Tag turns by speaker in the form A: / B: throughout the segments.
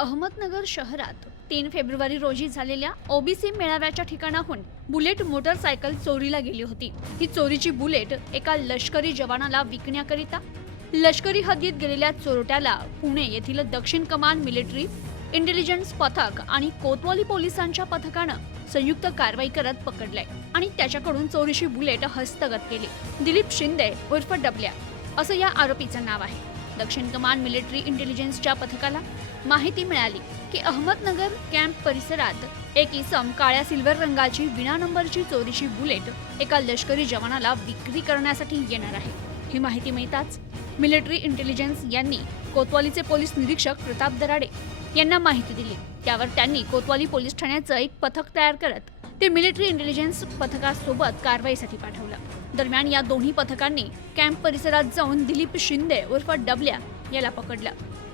A: अहमदनगर शहरात तीन फेब्रुवारी रोजी झालेल्या ओबीसी मेळाव्याच्या ठिकाणाहून बुलेट मोटरसायकल चोरीला गेली होती. ही चोरीची बुलेट एका लष्करी जवानाला विकण्याकरिता लष्करी हद्दीत गेलेल्या चोरट्याला पुणे येथील दक्षिण कमान मिलिटरी इंटेलिजन्स पथक आणि कोतवाली पोलिसांच्या पथकानं संयुक्त कारवाई करत पकडलंय आणि त्याच्याकडून चोरीची बुलेट हस्तगत केली. दिलीप शिंदे उर्फ डबल्या असं या आरोपीचं नाव आहे. दक्षिण कमान मिलिटरी इंटेलिजन्सच्या पथकाला माहिती मिळाली की अहमदनगर कॅम्प परिसरात एक इसम काळ्या सिल्वर रंगाची विना नंबरची चोरीची बुलेट एका लष्करी जवानाला विक्री करण्यासाठी येणार आहे. ही माहिती मिळताच मिलिटरी इंटेलिजन्स यांनी कोतवालीचे पोलीस निरीक्षक प्रताप दराडे यांना माहिती दिली. त्यावर त्यांनी कोतवाली पोलीस ठाण्याचं एक पथक तयार करत ते मिलिटरी इंटेलिजन्स पथकासोबत कारवाईसाठी पाठवलं. दरम्यान या दोन्ही पथकांनी कॅम्प परिसरात जाऊन दिलीप शिंदे उर्फ डबल्या याला पकडलं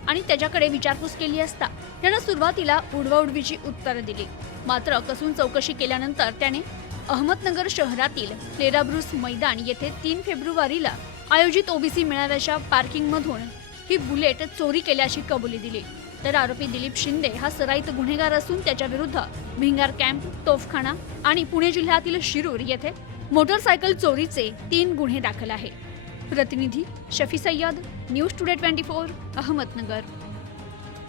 A: आणि त्याच्याकडे विचारपूस केली असता त्यानं सुरुवातीला उडवाउडवीची उत्तरं दिली. मात्र कसून चौकशी केल्यानंतर त्याने अहमदनगर शहरातील प्लेराब्रुस मैदान येथे तीन फेब्रुवारीला आयोजित ओबीसी मेळाव्याच्या पार्किंगमधून ही बुलेट चोरी केल्याची कबुली दिली. तर आरोपी दिलीप शिंदे हा सराईत गुन्हेगार असून त्याच्या विरुद्ध भिंगार कॅम्प तोफखाना आणि पुणे जिल्ह्यातील शिरूर येथे मोटरसायकल चोरीचे तीन गुन्हे दाखल आहे. प्रतिनिधी Shafi Sayyed news today twenty four Ahmednagar.